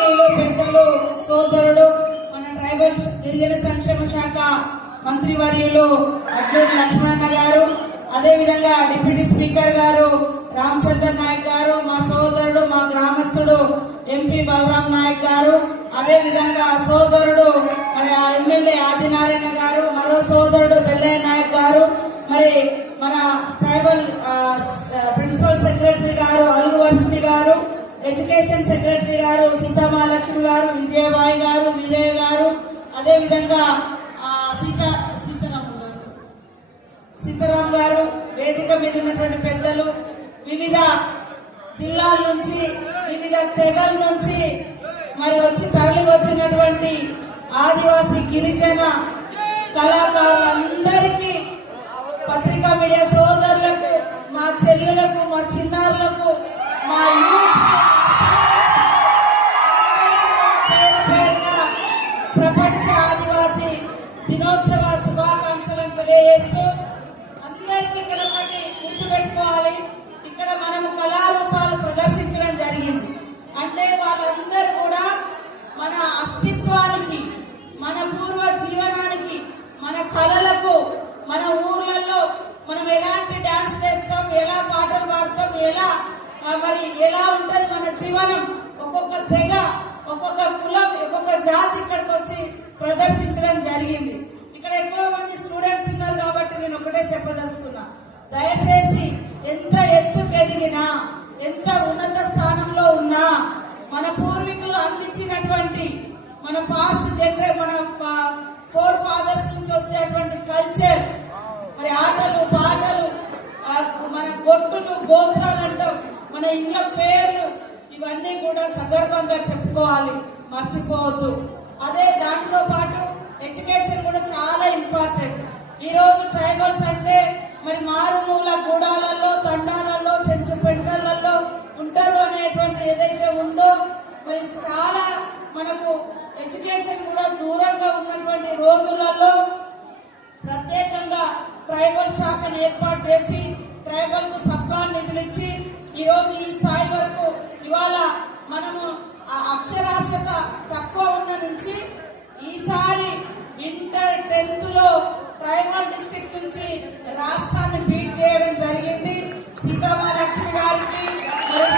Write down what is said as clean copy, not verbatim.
గౌరవనీయులు పెద్దలు సోదరుడు మన ట్రైబల్ గిరిజన సంక్షేమ శాఖ మంత్రివర్యులు అడ్లూరి లక్ష్మణన్న గారు, అదే విధంగా డిప్యూటీ స్పీకర్ గారు రామచంద్ర నాయక్ గారు, మా సోదరుడు మా గ్రామస్తుడు ఎంపీ బలరాం నాయక్ గారు, అదే విధంగా సోదరుడు మరి ఎమ్మెల్యే ఆదినారాయణ గారు, మరో సోదరుడు బెల్లయ్య నాయక్ గారు, మరి మన ట్రైబల్ ప్రిన్సిపల్ సెక్రటరీ గారు అలుగు వర్షిణి గారు, ఎడ్యుకేషన్ సెక్రటరీ గారు సీతామహాలక్ష్మి గారు, విజయబాయి గారు, వీరయ్య గారు, అదే విధంగా సీతారాం గారు, వేదిక మీద ఉన్నటువంటి పెద్దలు, వివిధ జిల్లాల నుంచి వివిధ తెగల నుంచి మరి వచ్చి తరలి వచ్చినటువంటి ఆదివాసీ గిరిజన కళాకారులందరికీ, పత్రికా మీడియా సోదరులకు, మా చెల్లెలకు, మా చిన్నారులకు, మా యూత్ పేరు పేరుగా ప్రపంచ ఆదివాసీ దినోత్సవ శుభాకాంక్షలను తెలియజేస్తూ, అందరికీ ఇక్కడ ఒకటి గుర్తుపెట్టుకోవాలి, ఇక్కడ మనం కళారూపాలు ప్రదర్శించడం జరిగింది అంటే వాళ్ళందరూ కూడా మన అస్తిత్వానికి, మన పూర్వ జీవనానికి, మన కళలకు, మన ఊర్లలో మనం ఎలాంటి డాన్స్ చేస్తాం, ఎలా పాటలు పాడతాం, ఎలా ఉంటది మన జీవనం, ఒక్కొక్క తెగ, ఒక్కొక్క కులం, ఒక్కొక్క జాతి ఇక్కడికి వచ్చి ప్రదర్శించడం జరిగింది. ఇక్కడ ఎక్కువ మంది స్టూడెంట్స్ ఉన్నారు కాబట్టి నేను ఒకటే చెప్పదలుచుకున్నా, దయచేసి ఎంత ఎత్తుకు ఎదిగినా, ఎంత ఉన్నత స్థానంలో ఉన్నా, మన పూర్వీకులు అందించినటువంటి మన పాస్ట్ మన ఫోర్ ఫాదర్స్ నుంచి వచ్చేటువంటి కల్చర్, మరి ఆటలు పాటలు, మన గొట్టులు గోత్రాలు అంటాం, మన ఇళ్ళ పేర్లు, ఇవన్నీ కూడా సగర్వంగా చెప్పుకోవాలి, మర్చిపోవద్దు. అదే దానితో పాటు ఎడ్యుకేషన్ కూడా చాలా ఇంపార్టెంట్. ఈ రోజు ట్రైబల్స్ అంటే మరి మారుమూల గూడాలలో, తండాలలో, చెంచు పెంటలలో ఉంటారు అనేటువంటి ఏదైతే ఉందో, మరి చాలా మనకు ఎడ్యుకేషన్ కూడా దూరంగా ఉన్నటువంటి రోజులలో ప్రత్యేకంగా ట్రైబల్ శాఖను ఏర్పాటు చేసి ట్రైబల్ కు సప్లాన్ నిధులు ఇచ్చి ఈ రోజు ఈ స్థాయి వరకు ఇవాళ మనము అక్షరాస్యత తక్కువ ఉన్న నుంచి ఈసారి ఇంటర్ 10th లో ట్రైబల్ డిస్ట్రిక్ట్ నుంచి రాష్ట్రాన్ని బీట్ చేయడం జరిగింది. సీతామహాలక్ష్మి గారికి మరి